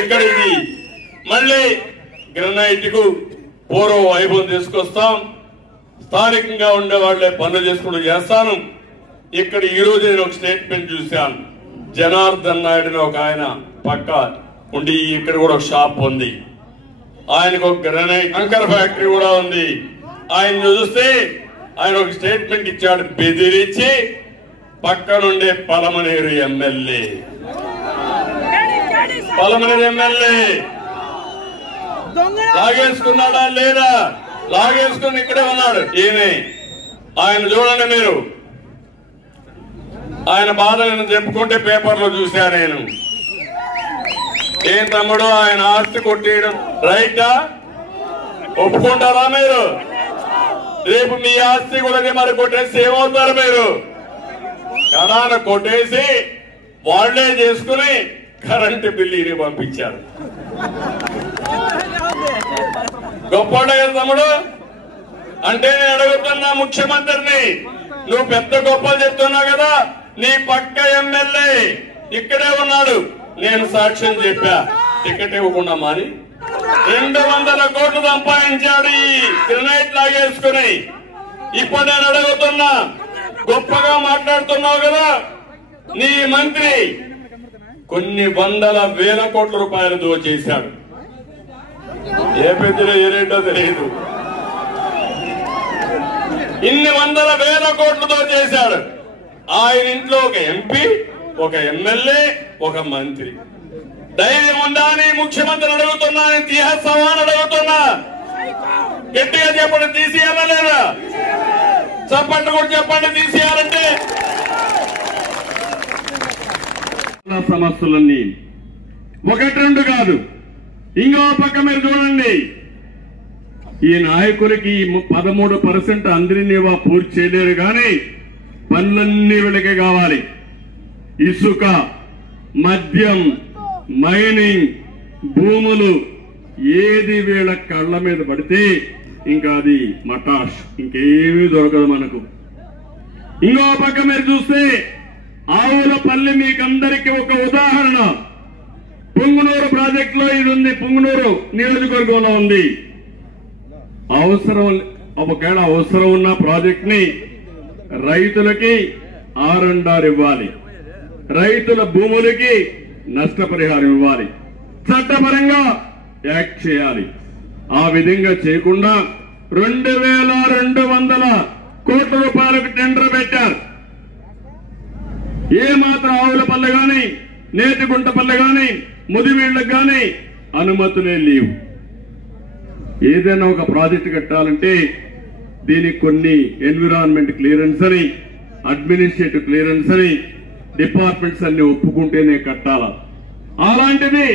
ఇక్కడ ఇది మళ్ళీ గ్రనైట్ కు పూర్వ వైభవం తీసుకొస్తాం. స్థానికంగా ఉండే వాళ్లే పనులు చేసుకుంటూ చేస్తాను. ఇక్కడ ఈ రోజు నేను ఒక స్టేట్మెంట్ చూశాను. జనార్దన్ నాయుడు ఒక ఆయన పక్క ఉండి ఇక్కడ కూడా ఒక షాప్ ఉంది. ఆయనకు ఒక గ్రనైట్ కంకర్ ఫ్యాక్టరీ కూడా ఉంది. ఆయన చూస్తే ఆయన ఒక స్టేట్మెంట్ ఇచ్చాడు, బెదిరించి పక్కనుండే పలమనేరు ఎమ్మెల్యే లాగేసుకున్నాడా లేదా? లాగేసుకుని ఇక్కడే ఉన్నాడు ఈయన. ఆయన చూడండి మీరు, ఆయన బాధ నేను చెప్పుకుంటే పేపర్లో చూశా నేను. ఏం తమ్ముడు ఆయన ఆస్తి కొట్టేయడం రైటా? ఒప్పుకుంటారా మీరు? రేపు మీ ఆస్తి కూడా మరి కొట్టేసి ఏమవుతారు మీరు? కడాన కొట్టేసి వాళ్లే చేసుకుని కరెంటు బిల్లుని పంపించారు. గొప్పవాడే కదా తమ్ముడు. అంటే నేను అడుగుతున్నా ముఖ్యమంత్రిని, నువ్వు పెద్ద గొప్పలు చెప్తున్నావు కదా, నీ పక్క ఎమ్మెల్యే ఇక్కడే ఉన్నాడు. నేను సాక్ష్యం చెప్పా, టికెట్ ఇవ్వకుండా మారి 200 కోట్లు సంపాదించాడు ఈ గ్రనైట్ లాగేసుకుని. ఇప్పుడు నేను అడుగుతున్నా, గొప్పగా మాట్లాడుతున్నావు కదా, నీ మంత్రి కొన్ని వందల వేల కోట్ల రూపాయలు దోచేశాడు. ఏ పెద్దలో ఏ రేటో తెలియదు. ఇన్ని వందల వేల కోట్లు దోచేశాడు. ఆయన ఇంట్లో ఒక ఎంపీ, ఒక ఎమ్మెల్యే, ఒక మంత్రి. ధైర్యం ఉందా అని ముఖ్యమంత్రిని అడుగుతున్నా, తీసేస్తావా అని అడుగుతున్నా. గట్టిగా చెప్పండి, తీసేయాలా లేదా? చెప్పండి కూడా చెప్పండి, తీసేయాలంటే. సమస్యలన్నీ ఒకటి రెండు కాదు. ఇంకో పక్క మీరు చూడండి, ఈ నాయకులకి 13% అందరినీ పూర్తి చేయలేరు కానీ పనులన్నీ వీళ్ళకి కావాలి. ఇసుక, మద్యం, మైనింగ్, భూములు, ఏది వీళ్ళ కళ్ళ మీద పడితే ఇంకా అది మటాష్, ఇంకేమీ దొరకదు మనకు. ఇంకో పక్క మీరు చూస్తే ఆవులపల్లి మీకందరికీ ఒక ఉదాహరణ. పుంగనూరు ప్రాజెక్టులో ఇది ఉంది, పుంగనూరు నియోజకవర్గంలో ఉంది. ఒకవేళ అవసరం ఉన్న ప్రాజెక్ట్ ని రైతులకి R&R ఇవ్వాలి, రైతుల భూములకి నష్టపరిహారం ఇవ్వాలి, చట్టపరంగా యాక్ట్ చేయాలి. ఆ విధంగా చేయకుండా 2200 కోట్ల రూపాయలకు టెండర్ పెట్టారు. ఏ మాత్రం ఆవులపల్లి గాని, నేతిగుంటపల్లి గాని, ముదివీళ్లకు గాని అనుమతులే లేవు. ఏదైనా ఒక ప్రాజెక్టు కట్టాలంటే దీనికి కొన్ని ఎన్విరాన్మెంట్ క్లియరెన్స్ అని, అడ్మినిస్ట్రేటివ్ క్లియరెన్స్ అని డిపార్ట్మెంట్స్ అన్ని ఒప్పుకుంటేనే కట్టాలా. అలాంటిది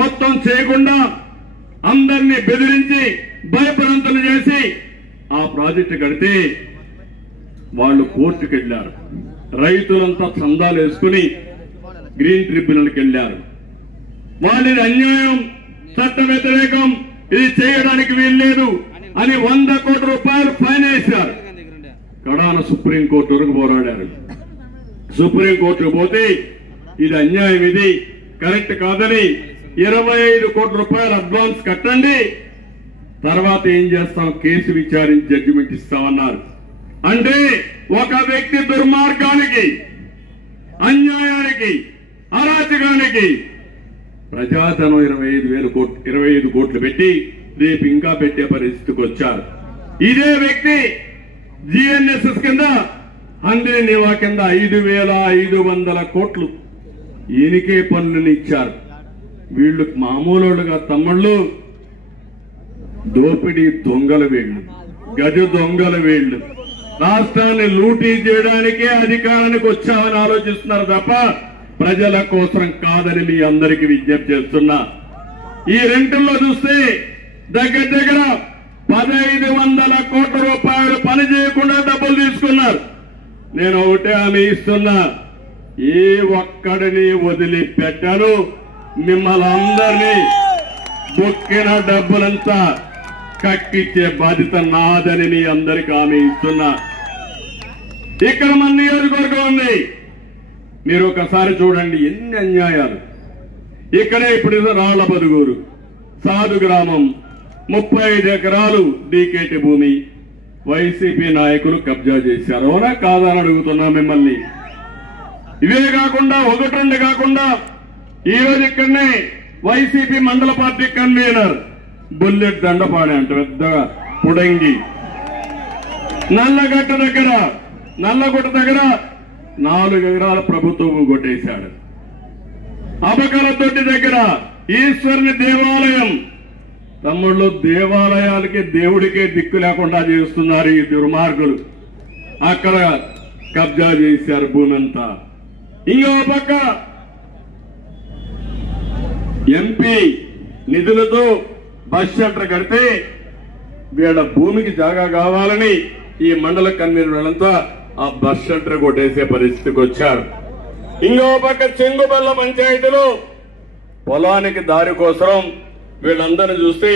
మొత్తం చేయకుండా అందరినీ బెదిరించి భయభ్రాంతులు చేసి ఆ ప్రాజెక్టు కడితే వాళ్ళు కోర్టుకు వెళ్లారు. రైతులంతా చందాలు వేసుకుని గ్రీన్ ట్రిబ్యునల్కి వెళ్లారు. వాళ్ళది అన్యాయం, చట్ట వ్యతిరేకం, ఇది చేయడానికి వీల్లేదు అని 100 కోట్ల రూపాయలు ఫైన్ వేశారు. కడాన సుప్రీంకోర్టు వరకు పోరాడారు. సుప్రీంకోర్టుకు పోతే ఇది అన్యాయం, ఇది కరెక్ట్ కాదని 25 కోట్ల రూపాయలు అడ్వాన్స్ కట్టండి, తర్వాత ఏం చేస్తాం, కేసు విచారించి జడ్జిమెంట్ ఇస్తామన్నారు. అంటే ఒక వ్యక్తి దుర్మార్గానికి, అన్యాయానికి, అరాచకానికి ప్రజాధనం 25 కోట్లు పెట్టి రేపు ఇంకా పెట్టే పరిస్థితికి వచ్చారు. ఇదే వ్యక్తి GNSS కింద హండ్రీ నివా కింద 5500 కోట్లు ఈయనకే పన్నులు ఇచ్చారు. వీళ్ళు మామూలుగా తమ్ముళ్ళు దోపిడీ దొంగలు, వీళ్ళు గజ దొంగలు. వీళ్ళు రాష్ట్రాన్ని లూటీ చేయడానికే అధికారానికి వచ్చామని ఆలోచిస్తున్నారు తప్ప ప్రజల కోసం కాదని మీ అందరికీ విజ్ఞప్తి చేస్తున్నా. ఈ రెంటుల్లో చూస్తే దగ్గర 1500 కోట్ల రూపాయలు పని చేయకుండా డబ్బులు తీసుకున్నారు. నేను ఒకటే హామీ ఇస్తున్నా, ఏ ఒక్కడిని వదిలిపెట్టాను. మిమ్మల్ని అందరినీ బొక్కిన డబ్బులంతా కక్కిచ్చే బాధ్యత నాదని మీ అందరికీ హామీ ఇస్తున్నా. ఇక్కడ మన నియోజకవర్గం ఉంది, మీరు ఒకసారి చూడండి ఎన్ని అన్యాయాలు. ఇక్కడే ఇప్పుడు రాళ్ల బదుగూరు సాధు గ్రామం 35 ఎకరాలు డీకేటీ భూమి వైసీపీ నాయకులు కబ్జా చేశారు. అవునా కాదా అని అడుగుతున్నా మిమ్మల్ని. ఇవే కాకుండా 1-2 కాకుండా ఈరోజు ఇక్కడనే వైసీపీ మండల పార్టీ కన్వీనర్ బుల్లెట్ దండపాణి అంట పెద్దగా పుడంగి నల్లగుట్ట దగ్గర 4 ఎకరాల ప్రభుత్వం కొట్టేశాడు. అబకల తొట్టి దగ్గర ఈశ్వరుని దేవాలయం, తమ్ముళ్ళు దేవాలయాలకి దేవుడికే దిక్కు లేకుండా చేస్తున్నారు ఈ దుర్మార్గులు. అక్కడ కబ్జా చేశారు భూమి అంతా. ఇంకో పక్క ఎంపీ నిధులతో బస్ షెల్టర్ కడితే వీళ్ళ భూమికి జాగా కావాలని ఈ మండల కన్వీనర్లంతా ఆ బస్ షెల్టర్ కొట్టేసే పరిస్థితికి వచ్చారు. ఇంకో పక్క చెంగుబెల్ల పంచాయతీలో పొలానికి దారి కోసం వీళ్ళందరినీ చూస్తే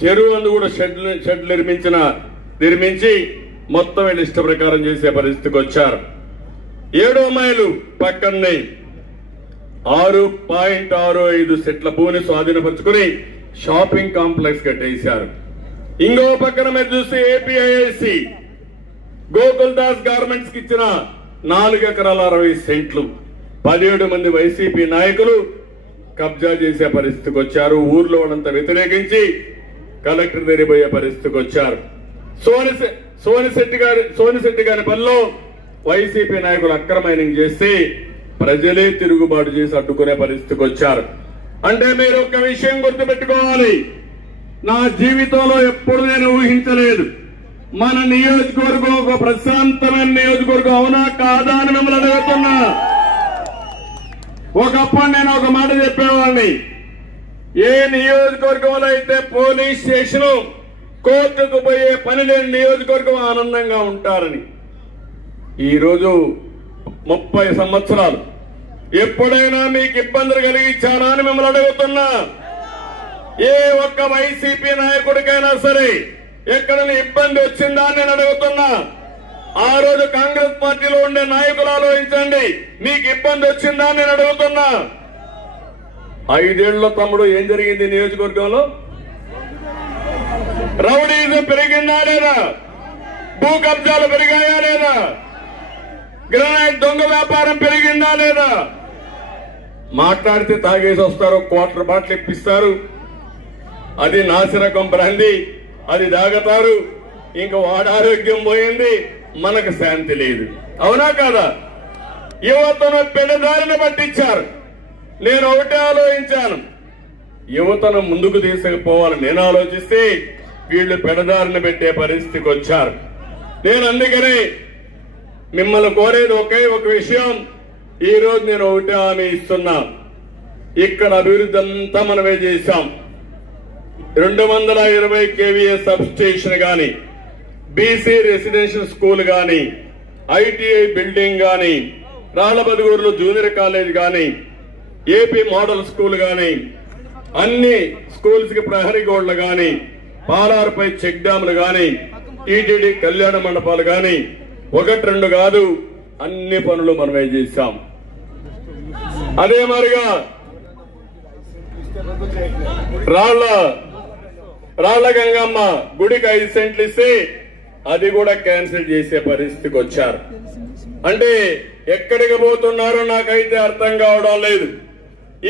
చెరువు అందు కూడా షెడ్లు నిర్మించి మొత్తం వీళ్ళు ఇష్ట ప్రకారం చేసే పరిస్థితికి వచ్చారు. 7వ మైలు పక్కనే 6.65 సెట్ల భూమిని స్వాధీనపరుచుకుని షాపింగ్ కాంప్లెక్స్ కట్టేశారు. ఇంకో పక్కన మీరు చూస్తే ఏపీఐఐసి గోకుల్ దాస్ గార్మెంట్స్ కి ఇచ్చిన 4 ఎకరాల 60 సెంట్లు 17 మంది వైసీపీ నాయకులు కబ్జా చేసే పరిస్థితికి వచ్చారు. ఊర్లో వాళ్ళంతా వ్యతిరేకించి కలెక్టర్ దగ్గరిపోయే పరిస్థితికి వచ్చారు. సోనిశెట్టి గారి పనిలో వైసీపీ నాయకులు అక్రమైనింగ్ చేస్తే ప్రజలే తిరుగుబాటు చేసి అడ్డుకునే పరిస్థితికి వచ్చారు. అంటే మీరు ఒక విషయం గుర్తుపెట్టుకోవాలి, నా జీవితంలో ఎప్పుడు నేను ఊహించలేదు మన నియోజకవర్గం ఒక ప్రశాంతమైన నియోజకవర్గం అవునా కాదా అని మిమ్మల్ని అడుగుతున్నా. ఒకప్పుడు నేను ఒక మాట చెప్పేవాడిని, ఏ నియోజకవర్గంలో అయితే పోలీస్ స్టేషన్ కోర్టుకు పోయే పని లేని నియోజకవర్గం ఆనందంగా ఉంటారని. ఈరోజు 30 సంవత్సరాలు ఎప్పుడైనా మీకు ఇబ్బందులు కలిగించానా అని మిమ్మల్ని అడుగుతున్నా. ఏ ఒక్క వైసీపీ నాయకుడికైనా సరే ఎక్కడైనా ఇబ్బంది వచ్చిందా అని నేను అడుగుతున్నా. ఆ రోజు కాంగ్రెస్ పార్టీలో ఉండే నాయకులు ఆలోచించండి, మీకు ఇబ్బంది వచ్చిందా అని నేను అడుగుతున్నా. 5 ఏళ్లలో తమ్ముడు ఏం జరిగింది నియోజకవర్గంలో? రౌడీజం పెరిగిందా లేదా? భూ కబ్జాలు పెరిగాయా లేదా? గ్రానైట్ దొంగ వ్యాపారం పెరిగిందా లేదా? మాట్లాడితే తాగేసి వస్తారు, క్వార్టర్ బాటిల్ ఇప్పిస్తారు, అది నాసిరకం బ్రాంది, అది తాగతారు. ఇంకా వాడి ఆరోగ్యం పోయింది, మనకు శాంతి లేదు. అవునా కాదా? యువతను పెడదారిన పట్టించారు. నేను ఒకటే ఆలోచించాను, యువతను ముందుకు తీసుకుపోవాలని నేను ఆలోచిస్తే వీళ్ళు పెడదారిన పెట్టే పరిస్థితికి వచ్చారు. నేను అందుకనే మిమ్మల్ని కోరేది ఒకే ఒక విషయం, ఈ రోజు నేను ఒకటే హామీ ఇస్తున్నా, ఇక్కడ అభివృద్ధి అంతా మనమే చేశాం. 220 kVA సబ్ స్టేషన్ గాని, బీసీ రెసిడెన్షియల్ స్కూల్ గాని, ఐటీఐ బిల్డింగ్ గాని, రాళ్లబదుగూరులో జూనియర్ కాలేజ్ గాని, ఏపీ మోడల్ స్కూల్ గాని, అన్ని స్కూల్స్ కి ప్రహరీ గోళ్లు గాని, పాలారుపై చెక్ డ్యాములు గాని, టీటీడీ కళ్యాణ మండపాలు గాని 1-2 కాదు, అన్ని పనులు మనమే చేశాం. అదే మరిగా రాళ్ల గంగమ్మ గుడికి 5 సెంట్లు ఇస్తే అది కూడా క్యాన్సిల్ చేసే పరిస్థితికి వచ్చారు. అంటే ఎక్కడికి పోతున్నారో నాకైతే అర్థం కావడం లేదు.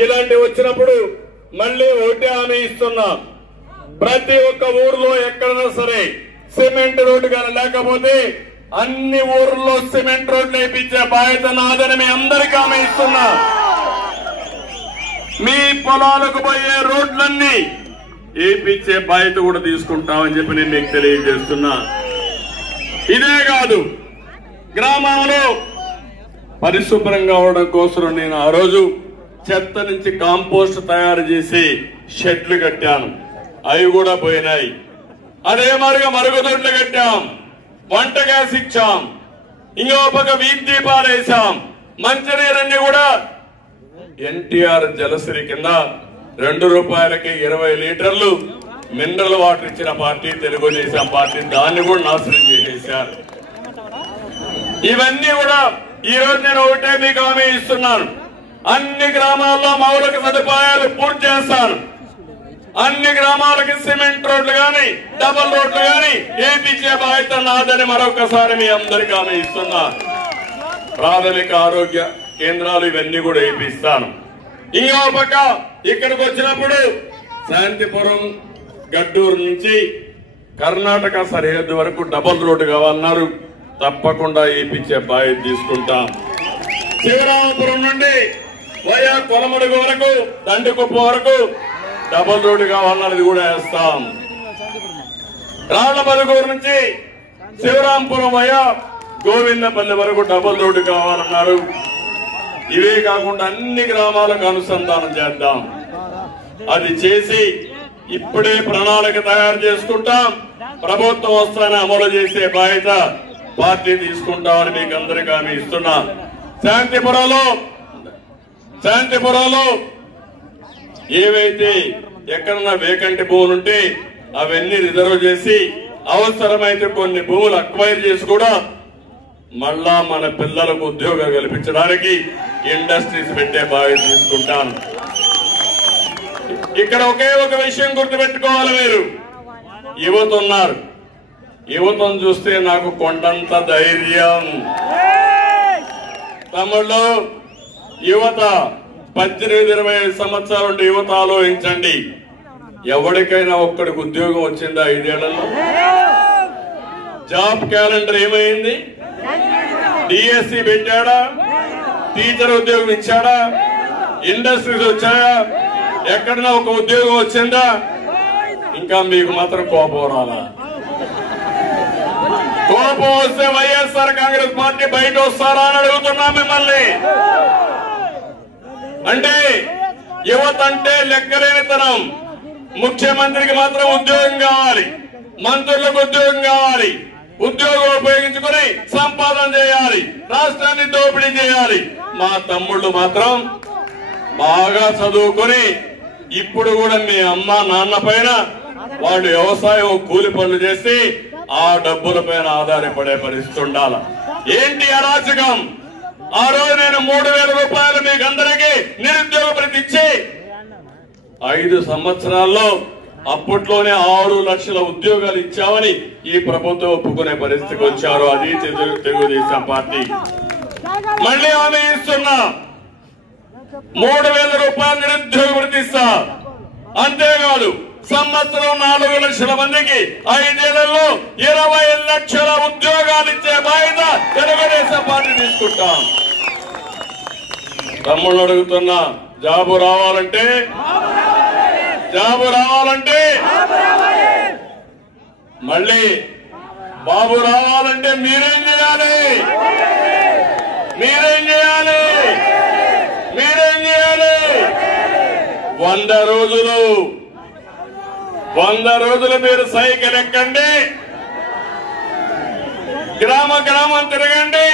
ఇలాంటి వచ్చినప్పుడు మళ్ళీ ఒకటే హామీ ఇస్తున్నా, ప్రతి ఒక్క ఊర్లో ఎక్కడైనా సరే సిమెంట్ రోడ్డు కానీ లేకపోతే అన్ని ఊర్లో సిమెంట్ రోడ్లు వేయించే బాధ్యత నాదని మీ అందరికీ హామీ ఇస్తున్నా. మీ పొలాలకు పోయే రోడ్లన్నీ వేయించే బాధ్యత కూడా తీసుకుంటామని చెప్పి నేను మీకు తెలియజేస్తున్నా. ఇదే కాదు, గ్రామంలో పరిశుభ్రంగా అవడం కోసం నేను ఆ రోజు చెత్త నుంచి కాంపోస్ట్ తయారు చేసి షెడ్లు కట్టాను, అవి కూడా పోయినాయి. అదే మరిగా మరుగుదొడ్లు కట్టాం, వంట గ్యాస్ ఇచ్చాం, ఇంకో పక్క వీధి దీపాలు వేసాం, మంచినీరన్నీ కూడా ఎన్టీఆర్ జలశ్రీ కింద 2 రూపాయలకి 20 లీటర్లు మినరల్ వాటర్ ఇచ్చిన పార్టీ తెలుగుదేశం పార్టీ, దాన్ని కూడా నాశనం చేసేశారు. ఇవన్నీ కూడా ఈ రోజు నేను ఒకటే మీకు హామీ ఇస్తున్నాను, అన్ని గ్రామాల్లో మౌలిక సదుపాయాలు పూర్తి చేస్తాను. అన్ని గ్రామాలకి సిమెంట్ రోడ్లు గాని డబుల్ రోడ్లు గాని వేయించే బాధ్యత నాదని మరొకసారి మీ అందరికీ హామీ ఇస్తున్నా. ప్రాథమిక ఆరోగ్య కేంద్రాలు ఇవన్నీ కూడా వేయిస్తాను. ఇంకో పక్క ఇక్కడికి వచ్చినప్పుడు శాంతిపురం గడ్డూరు నుంచి కర్ణాటక సరిహద్దు వరకు డబుల్ రోడ్డు కావాలన్నారు. తప్పకుండా వేయించే బాధ్యత తీసుకుంటాం. శివరామపురం నుండి వయా కొలమడుగు వరకు దండుకుప్ప వరకు డబుల్ రోడ్డు కావాలన్నది కూడా వేస్తాం. రాళ్లబదుగూరు నుంచి శివరాంపురం వయా గోవిందపల్లి వరకు డబుల్ రోడ్డు కావాలన్నారు. ఇవే కాకుండా అన్ని గ్రామాలకు అనుసంధానం చేద్దాం. అది చేసి ఇప్పుడే ప్రణాళిక తయారు చేసుకుంటాం. ప్రభుత్వం వస్తానే అమలు చేసే బాధ్యత పార్టీ తీసుకుంటామని మీకు అందరికీ హామీ ఇస్తున్నా. శాంతిపురంలో ఏవైతే ఎక్కడన్నా వేకంటి భూములు ఉంటే అవన్నీ రిజర్వ్ చేసి అవసరమైతే కొన్ని భూములు అక్వైర్ చేసి కూడా మళ్ళా మన పిల్లలకు ఉద్యోగాలు కల్పించడానికి ఇండస్ట్రీస్ పెట్టే బాధ్యత తీసుకుంటాను. ఇక్కడ ఒకే ఒక విషయం గుర్తుపెట్టుకోవాలి. మీరు యువత ఉన్నారు. యువతను చూస్తే నాకు కొండంత ధైర్యం. తమ్ముళ్ళు, యువత 18-20 సంవత్సరాల నుండి యువత ఆలోచించండి. ఎవరికైనా ఒక్కడికి ఉద్యోగం వచ్చిందా 5 ఏళ్లలో? జాబ్ క్యాలెండర్ ఏమైంది? డిఎస్సి పెట్టాడా? టీచర్ ఉద్యోగం ఇచ్చాడా? ఇండస్ట్రీస్ వచ్చాయా? ఎక్కడన్నా ఒక ఉద్యోగం వచ్చిందా? ఇంకా మీకు మాత్రం కోపం రాలా? కోపం వస్తే వైఎస్ఆర్ కాంగ్రెస్ పార్టీ బయట వస్తారా అని అడుగుతున్నా మిమ్మల్ని. అంటే యువత అంటే లెక్కలేనితనం. ముఖ్యమంత్రికి మాత్రం ఉద్యోగం కావాలి, మంత్రులకు ఉద్యోగం కావాలి, ఉద్యోగం ఉపయోగించుకుని సంపాదన చేయాలి, రాష్ట్రాన్ని దోపిడీ చేయాలి. మా తమ్ముళ్ళు మాత్రం బాగా చదువుకొని ఇప్పుడు కూడా మీ అమ్మ నాన్న పైన వాళ్ళు వ్యవసాయం కూలి పనులు చేసి ఆ డబ్బుల పైన ఆధారపడే పరిస్థితి ఉండాల. ఏంటి అరాచకం? ఆ రోజు నేను 3,000 రూపాయలు మీకు అందరికీ నిరుద్యోగ భృతి ఇచ్చి 5 సంవత్సరాల్లో అప్పట్లోనే 6 లక్షల ఉద్యోగాలు ఇచ్చామని ఈ ప్రభుత్వం ఒప్పుకునే పరిస్థితికి వచ్చారు. అది తెలుగుదేశం పార్టీ. మళ్ళీ హామీ ఇస్తున్నా, 3,000 రూపాయలు నిరుద్యోగ భృతి ఇస్తా. అంతేకాదు సంవత్సరం 4 లక్షల మందికి 5 ఏళ్లలో 20 లక్షల ఉద్యోగాలు ఇచ్చే బాధ్యత తెలుగుదేశం పార్టీ తీసుకుంటాం. తమ్ముళ్ళు అడుగుతున్నా, జాబు రావాలంటే మళ్ళీ బాబు రావాలంటే మీరేం చేయాలి? 100 రోజులు మీరు సైకిల్ ఎక్కండి, గ్రామం తిరగండి.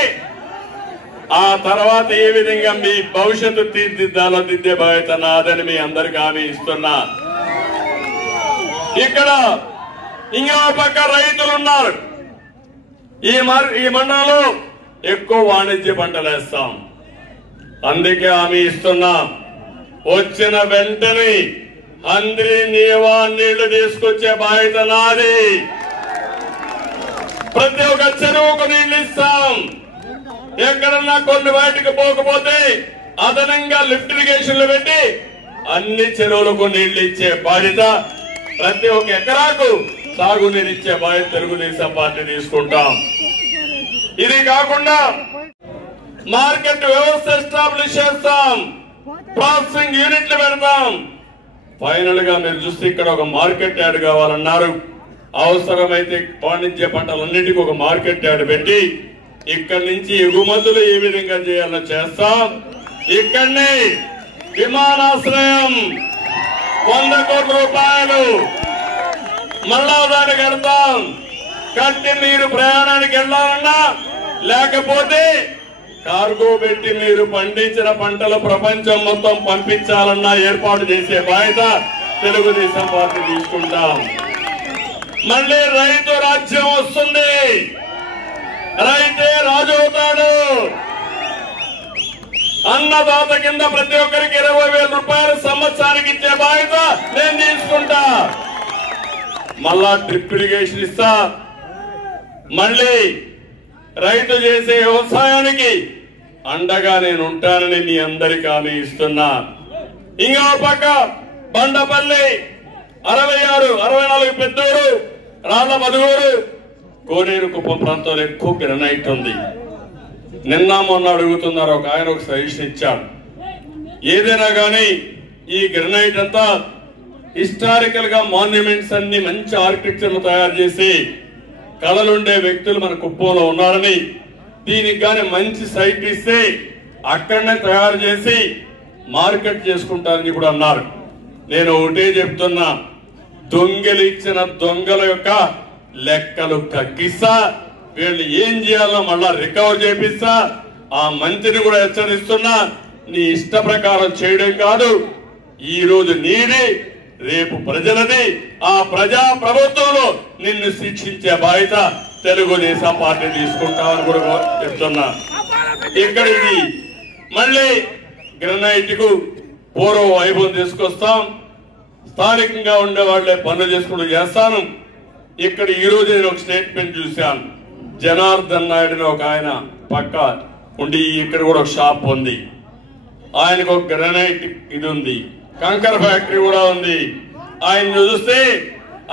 ఆ తర్వాత ఏ విధంగా మీ భవిష్యత్తు తీర్చిదిద్దాలో దిద్దే బాధ్యత నాదని మీ అందరికీ హామీ ఇస్తున్నా. ఇక్కడ ఇంకో పక్క రైతులు ఉన్నారు. ఈ మండలంలో ఎక్కువ వాణిజ్య పంటలు వేస్తాం. అందుకే హామీ ఇస్తున్నా, వచ్చిన వెంటనే అందరి నీవా నీళ్లు తీసుకొచ్చే బాధ్యత నాది. ప్రతి ఒక్క చెరువుకు నీళ్లు ఇస్తాం. ఎక్కడన్నా కొన్ని వాటికి పోకపోతే అదనంగా లిఫ్ట్ ఇరిగేషన్లు పెట్టి అన్ని చెరువులకు నీళ్లు ఇచ్చే బాధ్యత, ప్రతి ఒక్క ఎకరాకు సాగునీరు ఇచ్చే బాధ్యత తెలుగుదేశం పార్టీ తీసుకుంటాం. ఇది కాకుండా మార్కెట్ వ్యవస్థ ఎస్టాబ్లిష్ చేస్తాం, ప్రాసెసింగ్ యూనిట్లు పెడతాం. ఫైనల్ గా మీరు చూస్తే ఇక్కడ ఒక మార్కెట్ యార్డ్ కావాలన్నారు. అవసరమైతే వాణిజ్య పంటలన్నిటికీ ఒక మార్కెట్ యార్డ్ పెట్టి ఇక్కడి నుంచి ఎగుమతులు ఏ విధంగా చేయాలో చేస్తాం. ఇక్కడనే విమానాశ్రయం 100 కోట్ల రూపాయలు మళ్ళా దాన్ని కడతాం. కట్టి మీరు ప్రయాణానికి వెళ్ళాలన్నా లేకపోతే కార్గో పెట్టి మీరు పండించిన పంటలు ప్రపంచం మొత్తం పంపించాలన్నా ఏర్పాటు చేసే బాధ్యత తెలుగుదేశం పార్టీ తీసుకుంటాం. మళ్ళీ రైతు రాజ్యం వస్తుంది. రైతే రాజు అవుతాడు. అన్నదాత కింద ప్రతి ఒక్కరికి 20,000 రూపాయలు సంవత్సరానికి ఇచ్చే బాధ్యత నేను తీసుకుంటా. మళ్ళా డ్రిప్ ఇరిగేషన్ ఇస్తా. మళ్ళీ రైతు చేసే వ్యవసాయానికి అండగా నేను ఉంటానని మీ అందరికీ హామీ ఇస్తున్నా. ఇంకో పక్క బండపల్లి 66, 64 పెద్దూరు, రాళ్ల మధుగూరు, కోనేరు కుప్పం ప్రాంతంలో ఎక్కువ గ్రనైట్ ఉంది. నిన్న మొన్న అడుగుతున్నారు, ఒక ఆయన ఒక సజెషన్ ఇచ్చాడు. ఏదైనా కానీ ఈ గ్రనైట్ అంతా హిస్టారికల్ గా మాన్యుమెంట్స్ అన్ని మంచి ఆర్కిటెక్చర్ తయారు చేసి కళలుండే వ్యక్తులు మన కుప్పంలో ఉన్నారని, దీనికి కానీ మంచి సైట్ ఇస్తే అక్కడనే తయారు చేసి మార్కెట్ చేసుకుంటారని కూడా అన్నారు. నేను ఒకటే చెప్తున్నా, దొంగలు ఇచ్చిన దొంగల యొక్క లెక్కలు కక్కిస్తా, వీళ్ళు ఏం చేయాలో మళ్ళా రికవర్ చేపిస్తా. ఆ మంత్రిని కూడా హెచ్చరిస్తున్నా, నీ ఇష్ట ప్రకారం చేయడం కాదు, ఈ రోజు నీది, రేపు ప్రజలది. ఆ ప్రజా ప్రభుత్వంలో నిన్ను శిక్షించే బాధ్యత తెలుగుదేశం పార్టీ తీసుకుంటామని కూడా చెప్తున్నా. ఇక్కడ ఇది మళ్ళీ గ్రనైట్ కు పూర్వ వైభవం తీసుకొస్తాం. స్థానికంగా ఉండే వాళ్లే పనులు చేసుకుంటూ చేస్తాను. ఇక్కడ ఈ రోజు నేను ఒక స్టేట్మెంట్ చూశాను. జనార్దన్ నాయుడు ఒక ఆయన పక్క ఉండి ఇక్కడ కూడా ఒక షాప్ ఉంది. ఆయనకు ఒక గ్రనైట్ ఇది ఉంది, కంకర ఫ్యాక్టరీ కూడా ఉంది. ఆయన చూస్తే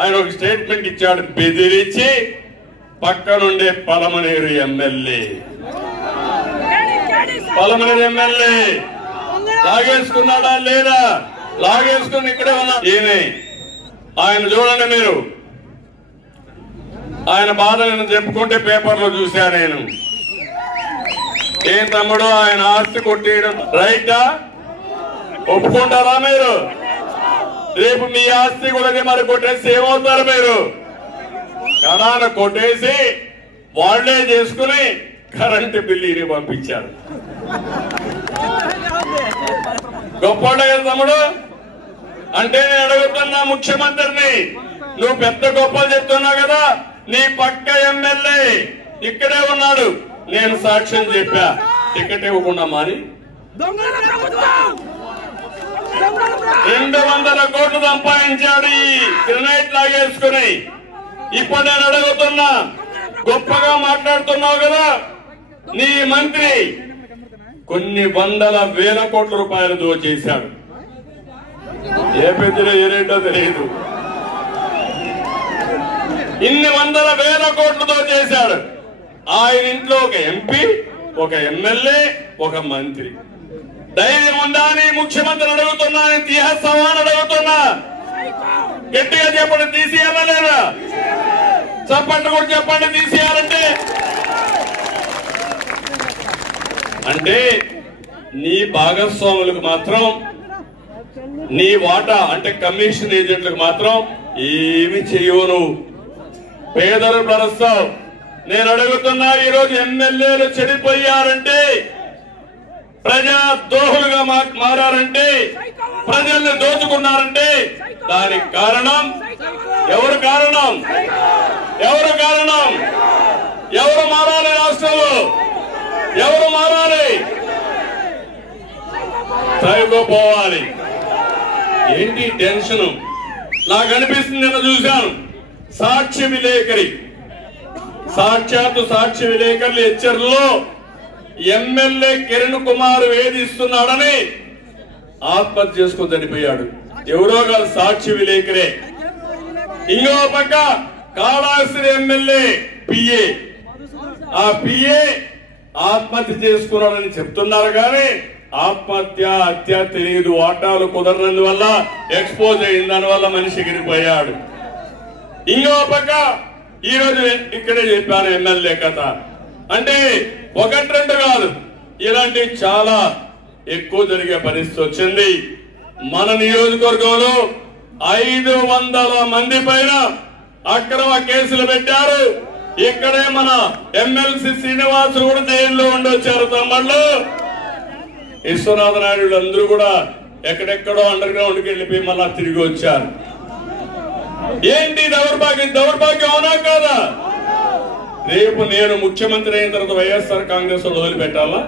ఆయన ఒక స్టేట్మెంట్ ఇచ్చాడు, బెదిరించి పక్కనుండే పలమనేరు ఎమ్మెల్యే లాగేసుకున్నాడా లేదా? లాగేసుకుని ఇక్కడే ఉన్నా. ఈయనే ఆయన చూడండి మీరు, ఆయన బాధ నేను చెప్పుకుంటే పేపర్లో చూసా నేను. ఏం తమ్ముడు, ఆయన ఆస్తి కొట్టేయడం రైటా? ఒప్పుకుంటారా మీరు? రేపు మీ ఆస్తి కూడా మరి కొట్టేసి ఏమవుతారు మీరు? కడాన కొట్టేసి వాళ్లే చేసుకుని కరెంటు బిల్లు పంపించారు. గొప్పవాళ్ళే కదా తమ్ముడు. అంటే నేను అడుగుతున్నా ముఖ్యమంత్రిని, నువ్వు పెద్ద గొప్పలు చెప్తున్నావు కదా, నీ పక్క ఎమ్మెల్యే ఇక్కడే ఉన్నాడు, నేను సాక్ష్యం చెప్పా, టికెట్ ఇవ్వకుండా మారి 200 కోట్లు సంపాదించాడు ఈ గ్రనైట్ లాగేసుకుని. ఇప్పుడు నేను అడుగుతున్నా, గొప్పగా మాట్లాడుతున్నావు కదా, నీ మంత్రి కొన్ని 100,000 కోట్ల రూపాయలు దోచేశాడు. ఏ పెద్దలో ఏరేంటో తెలియదు. ఇన్ని 100,000 కోట్లు దోచేశాడు. ఆయన ఇంట్లో ఒక ఎంపీ, ఒక ఎమ్మెల్యే, ఒక మంత్రి. ధైర్యం ఉందా అని ముఖ్యమంత్రిని అడుగుతున్నా, తీసేస్తావా అని అడుగుతున్నా. గట్టిగా చెప్పండి, తీసేయాలా లేదా? చెప్పండి కూడా చెప్పండి, తీసేయాలంటే. అంటే నీ భాగస్వాములకు మాత్రం, నీ వాటా అంటే కమిషన్ ఏజెంట్లకు మాత్రం ఏమి చేయవు. నువ్వు పేదలు పరుస్తావు. నేను అడుగుతున్నా, ఈరోజు ఎమ్మెల్యేలు చెడిపోయారంటే, ప్రజా ద్రోహులుగా మారారంటే, ప్రజల్ని దోచుకున్నారంటే దానికి కారణం ఎవరు? కారణం ఎవరు? కారణం ఎవరు? మారాలి రాష్ట్రంలో, ఎవరు మారాలి? పోవాలి. ఏంటి టెన్షన్? నాకు అనిపిస్తుంది, నిన్న చూశాను సాక్షి విలేకరి, సాక్షాత్తు సాక్షి విలేకరులు హెచ్చర్లో ఎమ్మెల్యే కిరణ్ కుమార్ వేధిస్తున్నాడని ఆత్మహత్య చేసుకుని చనిపోయాడు. ఎవరో కాదు, సాక్షి విలేకరే. ఇంకో పక్క కాళాస్త్రి ఎమ్మెల్యే పిఏ, ఆ పిఏ ఆత్మహత్య చేసుకున్నాడని చెప్తున్నారు కానీ ఆత్మహత్య హత్య తెలియదు. వాటాలు కుదరనందువల్ల, ఎక్స్పోజ్ అయిన దానివల్ల మనిషి ఎగిరిపోయాడు. ఇంకో పక్క ఈ రోజు ఇక్కడే చెప్పాను ఎమ్మెల్యే కథ. అంటే 1-2 కాదు, ఇలాంటి చాలా ఎక్కువ జరిగే పరిస్థితి వచ్చింది. మన నియోజకవర్గంలో 500 మంది పైన అక్రమ కేసులు పెట్టారు. ఇక్కడే మన ఎమ్మెల్సీ శ్రీనివాస్ కూడా జైల్లో ఉండొచ్చారు. తమ్ముళ్ళు విశ్వనాథ నాయుడు అందరూ కూడా ఎక్కడెక్కడో అండర్ గ్రౌండ్ కి వెళ్ళిపోయి మళ్ళా తిరిగి వచ్చారు. ఏంటి దౌర్భాగ్యం? దౌర్భాగ్యం అవునా కాదా? రేపు నేను ముఖ్యమంత్రి అయిన తర్వాత వైఎస్ఆర్ కాంగ్రెస్ వదిలిపెట్టాలా?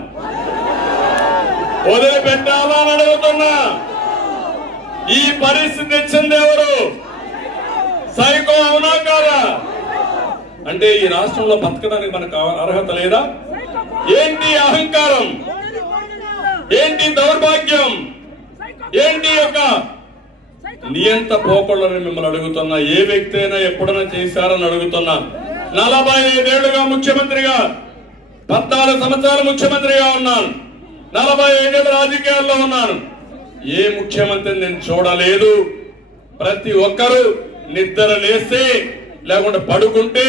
వదిలిపెట్టాలా అని అడుగుతున్నా. ఈ పరిస్థితి తెచ్చింది ఎవరు? సైకో అవునా కాదా? అంటే ఈ రాష్ట్రంలో బతకడానికి మనకు అర్హత లేదా? ఏంటి అహంకారం? ఏంటి దౌర్భాగ్యం? ఏంటి యొక్క నియంత పోకళ్ళని మిమ్మల్ని అడుగుతున్నా. ఏ వ్యక్తి అయినా ఎప్పుడైనా చేశారని అడుగుతున్నా. 45 ఏళ్లుగా ముఖ్యమంత్రిగా, 14 సంవత్సరాలు ముఖ్యమంత్రిగా ఉన్నాను. 45 ఏళ్ళు రాజకీయాల్లో ఉన్నాను. ఏ ముఖ్యమంత్రిని నేను చూడలేదు. ప్రతి ఒక్కరూ నిద్ర లేస్తే లేకుంటే పడుకుంటే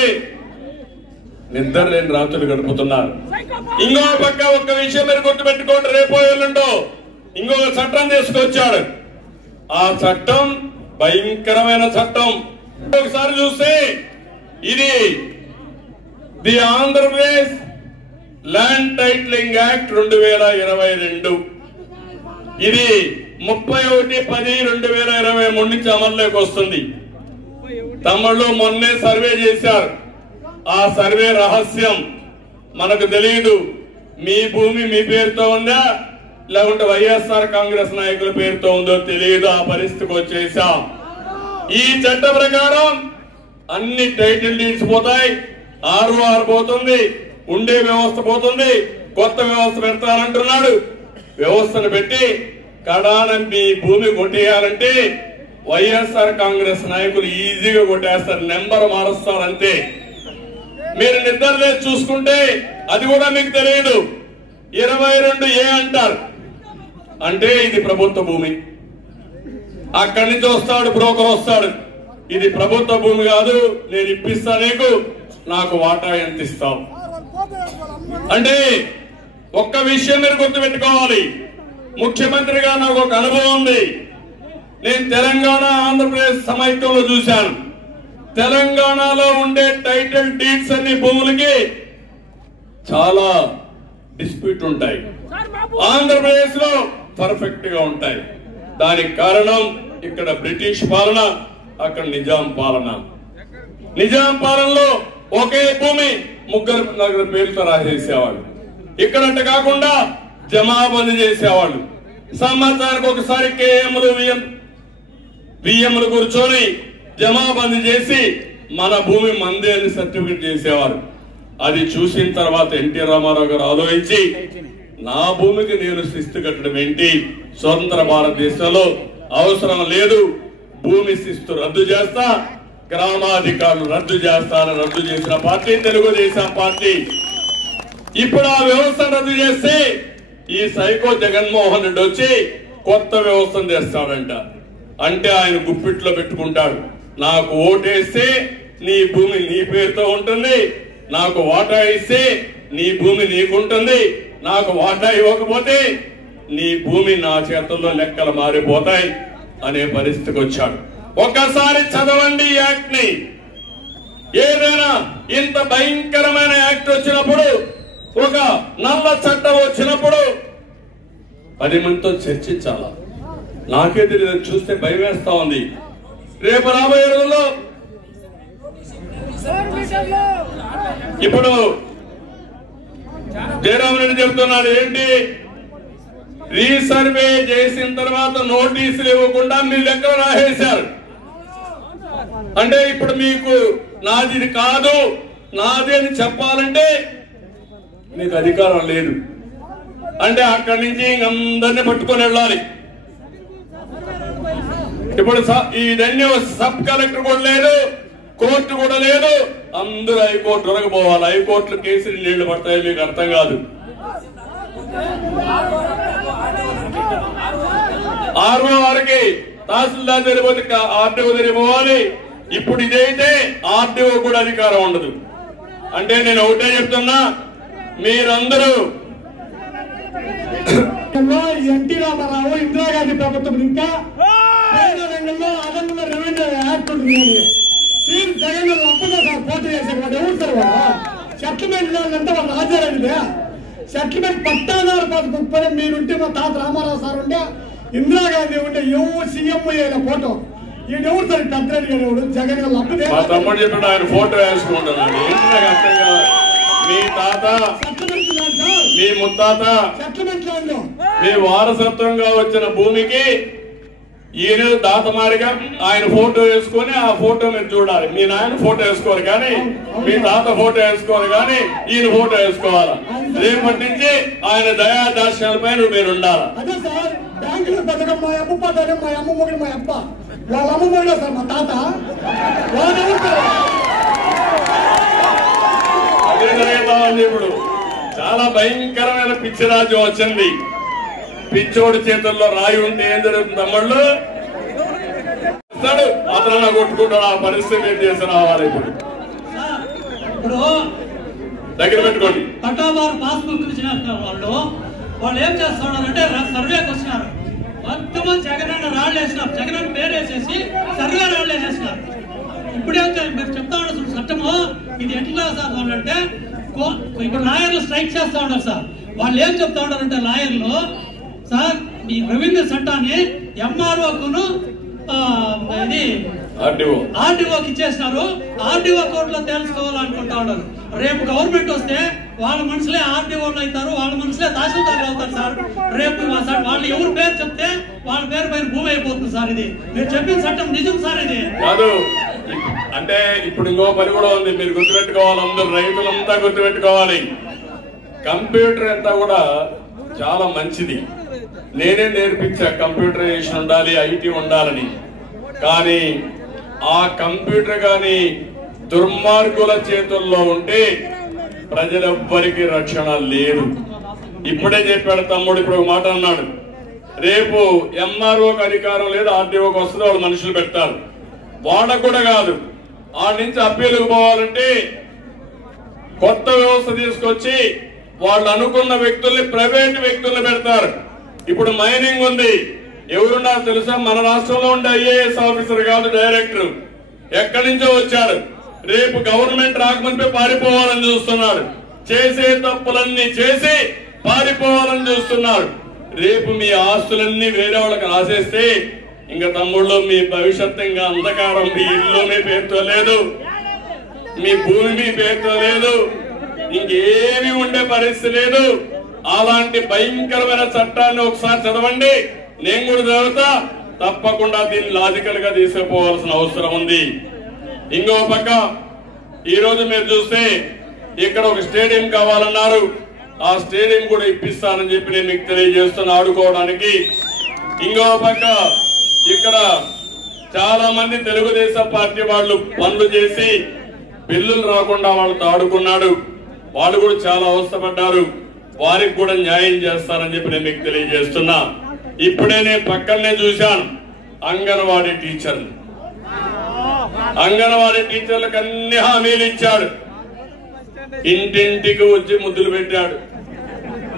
నిద్ర లేని రాత్రులు గడుపుతున్నారు. ఇంకో పక్క ఒక్క విషయం మీరు గుర్తుపెట్టుకోండి. రేపో ఎల్లుండో ఇంకొక చట్టం తీసుకొచ్చాడు. ఆ చట్టం భయంకరమైన చట్టం. ఒకసారి చూస్తే ఇది the Andhra Pradesh land titling act 2022. ఇది 31/10/2023 నుంచి అమల్లోకి వస్తుంది. తమిళలో మొన్నే సర్వే చేశారు. ఆ సర్వే రహస్యం మనకు తెలియదు. మీ భూమి మీ పేరుతో ఉందా లేకుంటే వైఎస్ఆర్ కాంగ్రెస్ నాయకుల పేరుతో ఉందో తెలియదు. ఆ పరిస్థితికి వచ్చేసాం. ఈ చట్ట ప్రకారం అన్ని టైటిల్ డీడ్స్ పోతాయి. ROR పోతుంది. ఉండే వ్యవస్థ పోతుంది. కొత్త వ్యవస్థ పెడతానంటున్నాడు. వ్యవస్థను పెట్టి కడాన మీ భూమి కొట్టేయాలంటే వైఎస్ఆర్ కాంగ్రెస్ నాయకులు ఈజీగా కొట్టేస్తారు. నెంబర్ మారుస్తారంతే. మీరు నిద్ర లేచి చూసుకుంటే అది కూడా మీకు తెలియదు. 22A అంటారు. అంటే ఇది ప్రభుత్వ భూమి. అక్కడి నుంచి వస్తాడు బ్రోకర్ వస్తాడు. ఇది ప్రభుత్వ భూమి కాదు, నేను ఇప్పిస్తా నీకు, నాకు వాటా ఎంత ఇస్తావు అంటే. ఒక్క విషయం మీరు గుర్తుపెట్టుకోవాలి. ముఖ్యమంత్రిగా నాకు ఒక అనుభవం ఉంది. నేను తెలంగాణ ఆంధ్రప్రదేశ్ సమైక్యంలో చూశాను. తెలంగాణలో ఉండే టైటిల్ డీడ్స్ అన్ని భూములకి చాలా డిస్ప్యూట్ ఉంటాయి. ఆంధ్రప్రదేశ్ లో పర్ఫెక్ట్ గా ఉంటాయి. దానికి కారణం ఇక్కడ బ్రిటిష్ పాలన, అక్కడ నిజాం పాలన. నిజాం పాలనలో ఒకే భూమి 3-4 పేర్లతో రాసేసేవాళ్ళు. ఇక్కడంటే కాకుండా జమాబందీ చేసేవాళ్ళు. సంవత్సరానికి ఒకసారి KMలు VMలు కూర్చొని జమాబందీ చేసి మన భూమి మందే అని సర్టిఫికెట్ చేసేవారు. అది చూసిన తర్వాత ఎన్టీ రామారావు గారు ఆలోచించి నా భూమికి నేను శిస్తు కట్టడం ఏంటి, స్వతంత్ర భారతదేశంలో అవసరం లేదు, భూమి శిస్తు రద్దు చేస్తా, గ్రామాధికారులు రద్దు చేస్తానని రద్దు చేసిన పార్టీ తెలుగుదేశం పార్టీ. ఇప్పుడు ఆ వ్యవస్థను రద్దు చేస్తే ఈ సైకో జగన్మోహన్ రెడ్డి వచ్చి కొత్త వ్యవస్థను తెస్తాడంట. అంటే ఆయన గుప్పిట్లో పెట్టుకుంటాడు. నాకు ఓటేస్తే నీ భూమి నీ పేరుతో ఉంటుంది, నాకు వాటా ఇస్తే నీ భూమి నీకుంటుంది, నాకు వాటా ఇవ్వకపోతే నీ భూమి నా చేతుల్లో లెక్కలు మారిపోతాయి అనే పరిస్థితికి వచ్చాడు. ఒక్కసారి చదవండి ఈ యాక్ట్ ని. ఏదైనా ఇంత భయంకరమైన యాక్ట్ వచ్చినప్పుడు, ఒక నల్ల చట్టం వచ్చినప్పుడు 10 మందితో చర్చించాలా. నాకే తెలియదు, చూస్తే భయం వేస్తా ఉంది. రేపు రాబోయే రోజుల్లో ఇప్పుడు జయరామ్ రెడ్డి చెబుతున్నాడు ఏంటి, రీసర్వే చేసిన తర్వాత నోటీసులు ఇవ్వకుండా మీ లెక్క రాసేశారు. అంటే ఇప్పుడు మీకు నాది కాదు నాది అని చెప్పాలంటే మీకు అధికారం లేదు. అంటే అక్కడి నుంచి అందరినీ పట్టుకొని వెళ్ళాలి. ఇప్పుడు ఇదన్నీ సబ్ కలెక్టర్ కూడా లేదు, కోర్టు కూడా లేదు, అందరూ హైకోర్టు వరకు పోవాలి. హైకోర్టులో కేసులు నీళ్లు పడతాయి, మీకు అర్థం కాదు. RORకి తహసీల్దార్ తెలిపోతే RDO తెలిపోవాలి. ఇప్పుడు ఇదైతే RDO కూడా అధికారం ఉండదు. అంటే నేను ఒకటే చెప్తున్నా, మీరందరూ ఎన్టీ రామారావు ఇందిరాగాంధీ ప్రభుత్వం ఇంకా రంగంలో అదనంగా రెవెన్యూ యాక్ట్ ఉంటుంది. సీఎం జగన్ అప్పుగా సార్ పోటీ చేశారు. వాడు ఎవరు సార్? వాడు సెటిల్మెంట్ అంటే వాళ్ళు రాజారెడ్డిదే. సెటిల్మెంట్ పట్టాదారు పథకం మీరుంటే మా తాత రామారావు సార్ ఉంటే, ఇందిరాగాంధీ ఉంటే ఎవరు సీఎం అయ్యే ఫోటో ఈడెవరు సార్? పెద్దరెడ్డి గారు ఎవడు? జగన్ అప్పుడే మా తమ్ముడు చెప్పిన ఆయన ఫోటో వేసుకుంటున్నాడు. ఏంటి నాకు అర్థం కాదు. మీ తాత సెటిల్మెంట్ ల్యాండ్ సార్, మీ ముత్తాత సెటిల్మెంట్ ల్యాండ్ మీ వారసత్వంగా వచ్చిన భూమికి ఈయన దాతమారిగా ఆయన ఫోటో వేసుకొని ఆ ఫోటో మీరు చూడాలి. మీ నాయన ఫోటో వేసుకోరు కానీ, మీ తాత ఫోటో వేసుకోరు కానీ ఈయన ఫోటో వేసుకోవాలి. రేపటి నుంచి ఆయన దయాదార్శనాలపై మీరు ఉండాలి. అదే సార్, బ్యాంకులో బతకం మా అమ్మ పడ్డారు, మా అమ్మ మొగడు మా అప్ప, వాళ్ళ అమ్మ మొగడు సార్ మా తాత. అదే జరుగుతా ఉంది. ఇప్పుడు చాలా భయంకరమైన పిచ్చి రాజ్యం వచ్చింది. పిచ్చోడి చేతుల్లో రాయి ఉంటే ఏం జరుగుతుంది తమ్ముళ్ళు? అతను కొట్టుకుంటాడు. ఆ పరిస్థితి ఏం చేసి రావాలి. ఇప్పుడు దగ్గర పెట్టుకోండి. పట్టాదారు పాస్బుక్ ఇచ్చినారు వాళ్ళు ఏం చేస్తున్నారంటే సర్వేకి వచ్చినారు. మొత్తం జగనన్న రాళ్ళు వేసినారు, జగనన్న పేరు వేసేసి సర్వే రాళ్ళు వేసేసినారు. ఇప్పుడేం మీరు చెప్తా ఉన్నారు చట్టము ఇది ఎట్లా సార్ వాళ్ళంటే, ఇప్పుడు లాయర్లు స్ట్రైక్ చేస్తా ఉన్నారు సార్. వాళ్ళు ఏం చెప్తా ఉన్నారంటే లాయర్లు, సార్ ఈ రెవెన్యూ చట్టాన్ని ఎంఆర్ఓకును ఇది ఆర్డీఓకి ఇచ్చేసినారు. ఆర్డీఓ కోర్టులో తెలుసుకోవాలనుకుంటా ఉన్నారు. రేపు గవర్నమెంట్ వస్తే వాళ్ళ మనుషులే ఆర్డీఓలు అవుతారు, వాళ్ళ మనుషులే తహసీల్దార్లు అవుతారు సార్. రేపు వాళ్ళు ఎవరు పేరు చెప్తే వాళ్ళ పేరు పైన భూమి అయిపోతుంది సార్. ఇది మీరు చెప్పిన చట్టం నిజం సార్. ఇది కాదు అంటే ఇప్పుడు ఇంకో పని కూడా ఉంది, మీరు గుర్తుపెట్టుకోవాలి. అందరూ రైతులంతా గుర్తుపెట్టుకోవాలి. కంప్యూటర్ అంతా కూడా చాలా మంచిది. నేనే నేర్పించా కంప్యూటరైజేషన్ ఉండాలి, ఐటీ ఉండాలని. కానీ ఆ కంప్యూటర్ కానీ దుర్మార్గుల చేతుల్లో ఉంటే ప్రజలెవ్వరికి రక్షణ లేదు. ఇప్పుడే చెప్పాడు తమ్ముడు, ఇప్పుడు ఒక మాట అన్నాడు. రేపు ఎంఆర్ఓకి అధికారం లేదు, ఆర్డీఓకి వస్తుంది, వాళ్ళు మనుషులు పెడతారు. వాళ్ళకు కూడా కాదు, ఆ నుంచి అప్పీలుకు పోవాలంటే కొత్త వ్యవస్థ తీసుకొచ్చి వాళ్ళు అనుకున్న వ్యక్తుల్ని ప్రైవేట్ వ్యక్తుల్ని పెడతారు. ఇప్పుడు మైనింగ్ ఉంది, ఎవరున్నారు తెలుసా? మన రాష్ట్రంలో ఉండే ఐఏఎస్ ఆఫీసర్ కాదు, డైరెక్టర్ ఎక్కడి నుంచో వచ్చారు. రేపు గవర్నమెంట్ రాకముందే పారిపోవాలని చూస్తున్నారు. చేసే తప్పులన్నీ చేసి పారిపోవాలని చూస్తున్నారు. రేపు మీ ఆస్తులన్నీ వేరే వాళ్ళకి రాసేస్తే ఇంకా తమ్ముళ్ళు మీ భవిష్యత్తు ఇంకా అంధకారం. మీ ఇల్లు మీ పేరుతో లేదు, మీ భూమి మీ పేరుతో లేదు, ఇంకేమీ ఉండే పరిస్థితి లేదు. అలాంటి భయంకరమైన చట్టాన్ని ఒకసారి చదవండి, నేను కూడా చదువుతా. తప్పకుండా దీన్ని లాజికల్ గా తీసుకుపోవాల్సిన అవసరం ఉంది. ఇంకో పక్క ఈ రోజు మీరు చూస్తే ఇక్కడ ఒక స్టేడియం కావాలన్నారు. ఆ స్టేడియం కూడా ఇప్పిస్తానని చెప్పి నేను మీకు తెలియజేస్తున్నా, ఆడుకోవడానికి. ఇంకో పక్క ఇక్కడ చాలా మంది తెలుగుదేశం పార్టీ వాళ్ళు పనులు చేసి బిల్లులు రాకుండా వాళ్ళతో ఆడుకున్నాడు. వాళ్ళు కూడా చాలా అవస్థపడ్డారు. వారికి కూడా న్యాయం చేస్తారని చెప్పి నేను మీకు తెలియజేస్తున్నా. ఇప్పుడే నేను పక్కనే చూశాను అంగన్వాడీ టీచర్లు. అంగన్వాడీ టీచర్లకు అన్ని హామీలు ఇచ్చాడు. ఇంటింటికి వచ్చి ముద్దులు పెట్టాడు.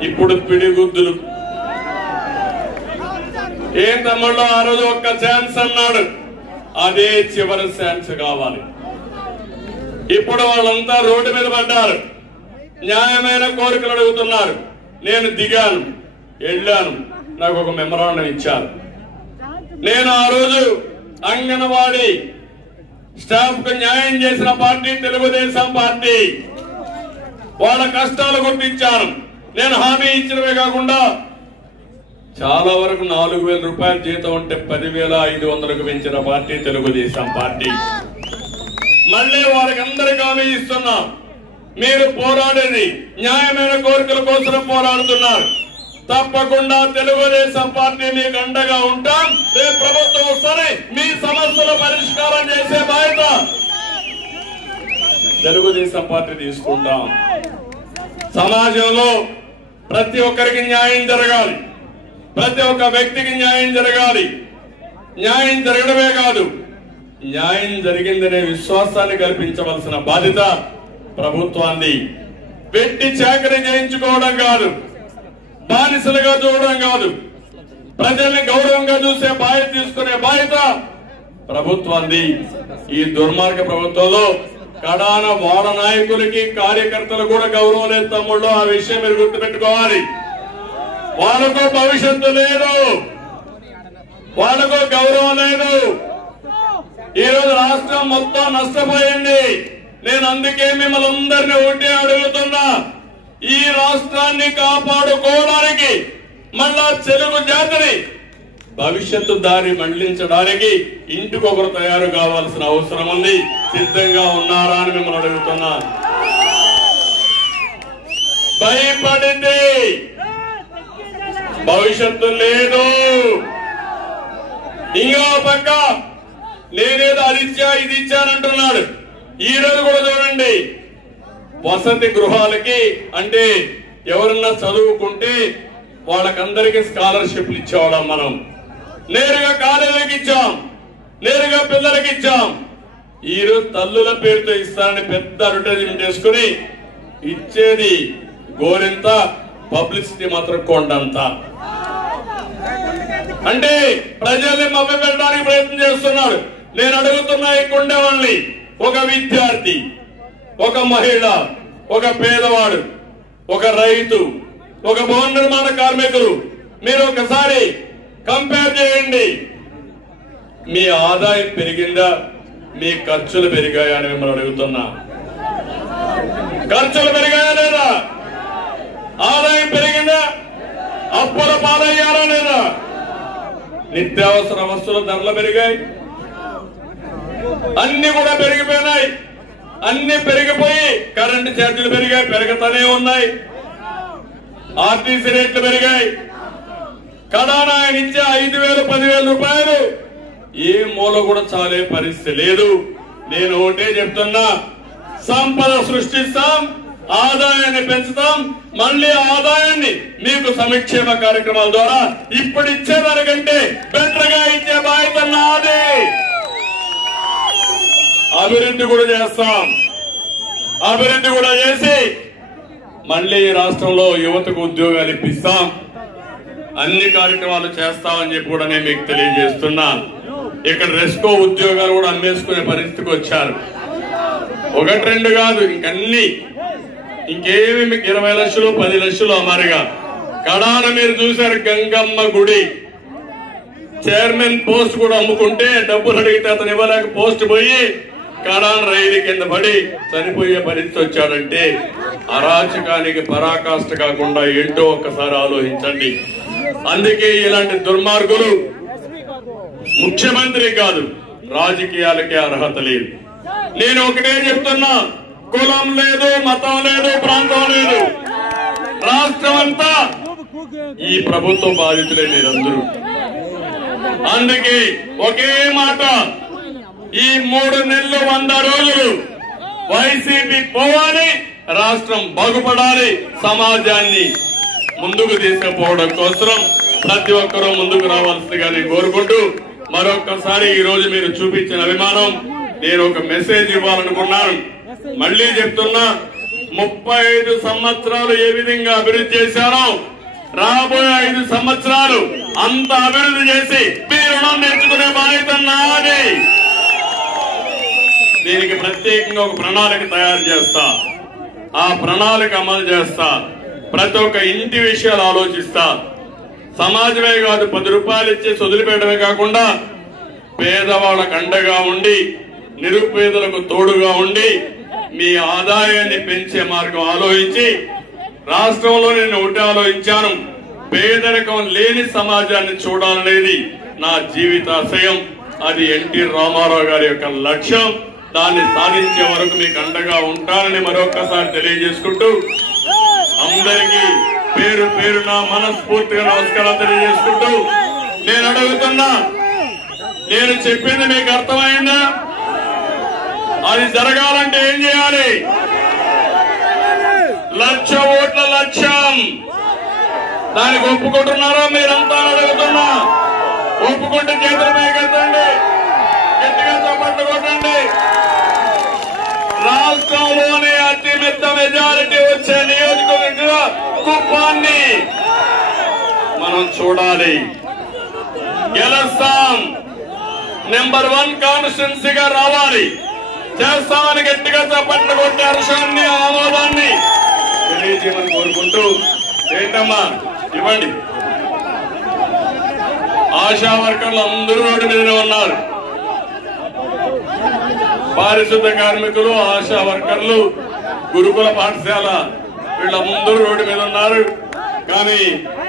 ఇప్పుడు పిడిగుద్దులు. ఏం తమ్ముళ్ళు, ఆ రోజు ఒక్క ఛాన్స్ అన్నాడు, అదే చివరి ఛాన్స్ కావాలి. ఇప్పుడు వాళ్ళంతా రోడ్డు మీద పడ్డారు, న్యాయమైన కోరికలు అడుగుతున్నారు. నేను దిగాను, వెళ్ళాను, నాకు ఒక మెమరాండం ఇచ్చారు. నేను ఆ రోజు అంగన్వాడీ స్టాఫ్ కు న్యాయం చేసిన పార్టీ తెలుగుదేశం పార్టీ. వాళ్ళ కష్టాలు గుర్తించాను. నేను హామీ ఇచ్చినవే కాకుండా చాలా వరకు 4,000 రూపాయల జీతం ఉంటే 10,500కు పెంచిన పార్టీ తెలుగుదేశం పార్టీ. మళ్ళీ వారికి అందరికి హామీ ఇస్తున్నాం. మీరు పోరాడేది న్యాయమైన కోరికల కోసం పోరాడుతున్నారు. తప్పకుండా తెలుగుదేశం పార్టీ మీకు అండగా ఉంటాం. రేపు ప్రభుత్వం వస్తే మీ సమస్యల పరిష్కారం చేసే బాధ్యత తెలుగుదేశం పార్టీ తీసుకుంటాం. సమాజంలో ప్రతి ఒక్కరికి న్యాయం జరగాలి, ప్రతి ఒక్క వ్యక్తికి న్యాయం జరగాలి. న్యాయం జరగడమే కాదు, న్యాయం జరిగిందనే విశ్వాసాన్ని కల్పించవలసిన బాధ్యత ప్రభుత్వాన్ని. పెట్టి చాకరీ చేయించుకోవడం కాదు, బానిసలుగా చూడడం కాదు, ప్రజల్ని గౌరవంగా చూసే బాధ్యత తీసుకునే బాధ్యత ప్రభుత్వాన్ని. ఈ దుర్మార్గ ప్రభుత్వంలో కడాన వాడ నాయకులకి కార్యకర్తలు కూడా గౌరవం లేదు తమ్ముళ్ళు. ఆ విషయం మీరు గుర్తుపెట్టుకోవాలి. వాళ్ళకు భవిష్యత్తు లేదు, వాళ్ళకు గౌరవం లేదు. ఈ రోజు రాష్ట్రం మొత్తం నష్టపోయింది. నేను అందుకే మిమ్మల్ని అందరినీ ఒకటే అడుగుతున్నా, ఈ రాష్ట్రాన్ని కాపాడుకోవడానికి మళ్ళా తెలుగు జాతిని భవిష్యత్తు దారి మళ్లించడానికి ఇంటికొకరు తయారు కావాల్సిన అవసరం ఉంది. సిద్ధంగా ఉన్నారా అని మిమ్మల్ని అడుగుతున్నా. భయపడింది భవిష్యత్తు లేదు. ఇంకో పక్క నేనేదో అది ఇచ్చా ఇది ఇచ్చానంటున్నాడు. ఈ రోజు కూడా చూడండి, వసతి గృహాలకి అంటే ఎవరన్నా చదువుకుంటే వాళ్ళకందరికీ స్కాలర్షిప్లు ఇచ్చేవాళ్ళం. మనం నేరుగా కాలేజీకి ఇచ్చాం, నేరుగా పిల్లలకి ఇచ్చాం. ఈ రోజు తల్లుల పేరుతో ఇస్తారని పెద్ద అడ్వర్టైజ్మెంట్ చేసుకుని ఇచ్చేది గోరింత, పబ్లిసిటీ మాత్రం కొండంత. అంటే ప్రజల్ని మభ్యపెట్టడానికి ప్రయత్నం చేస్తున్నాడు. నేను అడుగుతున్నా ఇక్కడ ఉండేవాళ్ళని, ఒక విద్యార్థి, ఒక మహిళ, ఒక పేదవాడు, ఒక రైతు, ఒక భవన నిర్మాణ కార్మికులు, మీరు ఒకసారి కంపేర్ చేయండి. మీ ఆదాయం పెరిగిందా, మీ ఖర్చులు పెరిగాయా అని మిమ్మల్ని అడుగుతున్నా. ఖర్చులు పెరిగాయా లేదా? ఆదాయం పెరిగిందా? అప్పుల పాలయ్యారా లేదా? నిత్యావసర వస్తువుల ధరలు పెరిగాయి, అన్ని కూడా పెరిగిపోయినాయి. అన్ని పెరిగిపోయి కరెంటు ఛార్జీలు పెరిగాయి, పెరుగుతూనే ఉన్నాయి. ఆర్టీసీ రేట్లు పెరిగాయి. కడాన ఆయన ఇచ్చే 5,000, 10,000 రూపాయలు ఏ మూల కూడా చాలే పరిస్థితి లేదు. నేను ఒకటే చెప్తున్నా, సంపద సృష్టిస్తాం, ఆదాయాన్ని పెంచుతాం. మళ్ళీ ఆదాయాన్ని మీకు సంక్షేమ కార్యక్రమాల ద్వారా ఇప్పుడు ఇచ్చేదానికంటే బెటర్ గా ఇచ్చే బాధ్యత నాది. అభివృద్ధి కూడా చేస్తాం. అభివృద్ధి కూడా చేసి మళ్ళీ రాష్ట్రంలో యువతకు ఉద్యోగాలు ఇప్పిస్తాం. అన్ని కార్యక్రమాలు చేస్తామని చెప్పి కూడా నేను మీకు తెలియజేస్తున్నా. ఇక్కడ రెస్కో ఉద్యోగాలు కూడా అమ్మేసుకునే పరిస్థితికి వచ్చారు. 1-2 కాదు, ఇంకన్నీ, ఇంకేమి మీకు 20 లక్షలు 10 లక్షలు అమరుగా. కడాన మీరు చూశారు, గంగమ్మ గుడి చైర్మన్ పోస్ట్ కూడా అమ్ముకుంటే డబ్బులు అడిగితే అతను ఇవ్వలేక పోస్ట్ పోయి కడాన రైలు కింద పడి చనిపోయే పరిస్థితి వచ్చాడంటే అరాచకానికి పరాకాష్ట కాకుండా ఏంటో ఒక్కసారి ఆలోచించండి. అందుకే ఇలాంటి దుర్మార్గులు ముఖ్యమంత్రి కాదు, రాజకీయాలకే అర్హత లేదు. నేను ఒకటే చెప్తున్నా, కులం లేదు, మతం లేదు, ప్రాంతం లేదు, రాష్ట్రం అంతా ఈ ప్రభుత్వ బాధితులే మీరందరూ. అందుకే ఒకే మాట, ఈ 3 నెలలు 100 రోజులు వైసీపీ పోవాలి, రాష్ట్రం బాగుపడాలి, సమాజాన్ని ముందుకు తీసుకుపోవడం కోసం ప్రతి ఒక్కరూ ముందుకు రావాల్సిందిగా నేను కోరుకుంటూ, మరొక్కసారి ఈ రోజు మీరు చూపించిన అభిమానం నేను ఒక మెసేజ్ ఇవ్వాలనుకున్నాను. మళ్ళీ చెప్తున్నా, 35 సంవత్సరాలు ఏ విధంగా అభివృద్ధి చేశారో రాబోయే 5 సంవత్సరాలు అంత అభివృద్ధి చేసి మీ రుణం నేర్చుకునే బాధ్యత నాది. దీనికి ప్రత్యేకంగా ఒక ప్రణాళిక తయారు చేస్తా, ఆ ప్రణాళిక అమలు చేస్తా, ప్రతి ఒక్క ఇంటి విషయాలు ఆలోచిస్తా. సమాజమే కాదు, 10 రూపాయలు ఇచ్చి వదిలిపెట్టడమే కాకుండా పేదవాళ్ళకు అండగా ఉండి, నిరుపేదలకు తోడుగా ఉండి, మీ ఆదాయాన్ని పెంచే మార్గం ఆలోచించి, రాష్ట్రంలో నేను ఒకటి ఆలోచించాను, పేదరికం లేని సమాజాన్ని చూడాలనేది నా జీవితాశయం. అది ఎన్టీ రామారావు గారి యొక్క లక్ష్యం. దాన్ని సాధించే వరకు మీకు అండగా ఉంటానని మరొక్కసారి తెలియజేసుకుంటూ, అందరికీ పేరు పేరున మనస్ఫూర్తిగా నమస్కారాలు తెలియజేసుకుంటూ, నేను అడుగుతున్నా, నేను చెప్పింది మీకు అర్థమైందా? అది జరగాలంటే ఏం చేయాలి? 1,00,000 ఓట్ల లక్ష్యం. దానికి ఒప్పుకుంటున్నారా మీరంతా అడుగుతున్నా? ఒప్పుకుంటే చేతుల పైకెత్తండి, గట్టిగా చప్పట్లు కొట్టండి. రాష్ట్రంలోనే అతిపెద్ద మెజారిటీ వచ్చే నియోజకవర్గ కుప్పాన్ని మనం చూడాలి. గెలుస్తాం, నెంబర్ 1 కాన్స్టిట్యున్సీగా రావాలి. చేస్తామని గట్టిగా చప్పట్లు కొట్టే హర్షాన్ని, ఆమోదాన్ని తెలియజేయమని కోరుకుంటూ, ఏంటమ్మా ఇవ్వండి. ఆశా వర్కర్లు అందరూ రోడ్డు మీదనే ఉన్నారు. పారిశుద్ధ కార్మికులు, ఆశా వర్కర్లు, గురుకుల పాఠశాల వీళ్ళందరూ రోడ్డు మీద ఉన్నారు. కానీ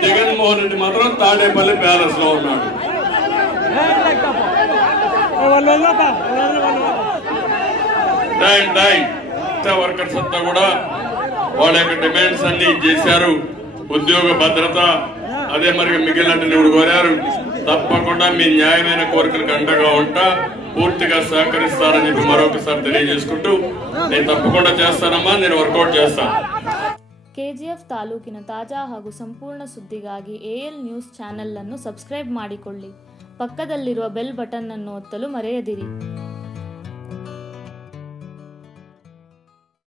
జగన్మోహన్ రెడ్డి మాత్రం తాడేపల్లి ప్యాలెస్ లో ఉన్నాడు. వర్కర్స్ అంతా కూడా వాళ్ళ యొక్క డిమాండ్స్ అన్ని చేశారు. ఉద్యోగ భద్రత, అదే మరి మిగిలినట్టు ఇప్పుడు కోరారు. తప్పకుండా మీ న్యాయమైన కోరికలకు అండగా ఉంటా, పూర్తిగా సహకరిస్తారని చెప్పి మరొకసారి తెలియజేసుకుంటూ నేను తప్పకుండా చేస్తానమ్మా, నేను వర్కౌట్ చేస్తాను. ಕೆಜಿಎಫ್ ತಾಲೂಕಿನ ತಾಜಾ ಹಾಗೂ ಸಂಪೂರ್ಣ ಸುದ್ದಿಗಾಗಿ ಎಎಲ್ ನ್ಯೂಸ್ ಚಾನೆಲ್ ಅನ್ನು ಸಬ್ಸ್ಕ್ರೈಬ್ ಮಾಡಿಕೊಳ್ಳಿ. ಪಕ್ಕದಲ್ಲಿರುವ ಬೆಲ್ ಬಟನ್ ಅನ್ನು ಒತ್ತಲು ಮರೆಯದಿರಿ.